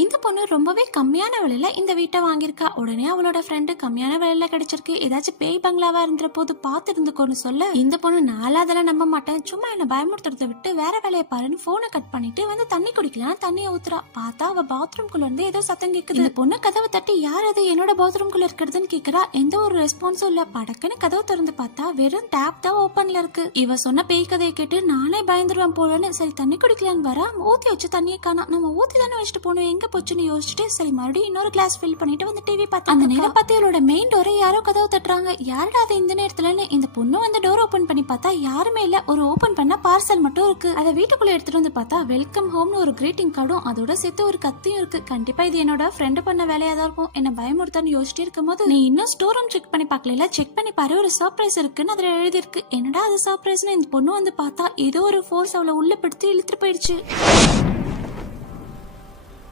இந்த பொண்ணு ரொம்பவே கம்மியான விலையில இந்த வீட்டை வாங்கியிருக்கா. உடனே அவளோட ஃப்ரெண்டு கம்மியான விலையில கிடைச்சிருக்கு, ஏதாச்சும் பேய் பங்களாவா இருந்த போது பார்த்து இருந்துக்கோன்னு சொல்ல இந்த பொண்ணு நாளா அதெல்லாம் நம்ப மாட்டேன், சும்மா என்ன பயமுறுத்துறத விட்டு வேற வேலையை பாருன்னு போனை கட் பண்ணிட்டு வந்து தண்ணி குடிக்கலாம் தண்ணியை ஊத்துறா. பார்த்தா அவ பாத்ரூம் குள்ள இருந்து ஏதோ சத்தம் கேக்குது. இந்த பொண்ணு கதவை தட்டி யார் அது என்னோட பாத்ரூம் குள்ள இருக்கிறதுன்னு கேக்குறா. எந்த ஒரு ரெஸ்பான்ஸும் இல்ல. படக்குன்னு கதவை திறந்து பார்த்தா வெறும் டேப் தான் ஓப்பன்ல இருக்கு. இவ சொன்ன பேய் கதையை கேட்டு நானே பயந்துருவேன் போலன்னு சரி தண்ணி குடிக்கலான்னு வரா. ஊத்தி வச்சு தண்ணியை காணோம். நம்ம ஊத்தி தானே வச்சுட்டு போனோம், எங்க போச்சுன்னு யோசிச்சுட்டு சரி மறுபடியும் இன்னொரு கிளாஸ் ஃபில் பண்ணிட்டு வந்து டிவி பார்த்தா அந்த நேரம் பார்த்து இவளோட மெயின் டோரை யாரோ கதவு தட்டுறாங்க. யாரடா அது இந்த நேரத்துலன்னு இந்த பொண்ணு வந்து டோர் ஓபன் பண்ணி பார்த்தா யாருமே இல்ல. ஒரு ஓபன் பண்ண பார்சல் மட்டும் இருக்கு. அதை வீட்டுக்குள்ள எடுத்துட்டு வந்து பார்த்தா வெல்கம் ஹோம்னு ஒரு கிரீட்டிங் கார்டும் அதோட சேர்த்து ஒரு கத்தியும் இருக்கு. கண்டிப்பா இது என்னோட ஃப்ரெண்டு பண்ண வேலையா தான் இருக்கும். என்ன பயமுறுத்தான்னு யோசிச்சுட்டு இருக்கும் போது நீ இன்னும் ஸ்டோர் ரூம் செக் பண்ணி பார்க்கல, செக் பண்ணி பாரு ஒரு சர்ப்ரைஸ் இருக்குன்னு அதுல எழுதி இருக்கு. என்னடா அது சர்ப்ரைஸ்னு இந்த பொண்ணு வந்து பார்த்தா ஏதோ ஒரு ஃபோர்ஸ் அவளை உள்ள படுத்தி இழுத்துட்டு போயிடுச்சு.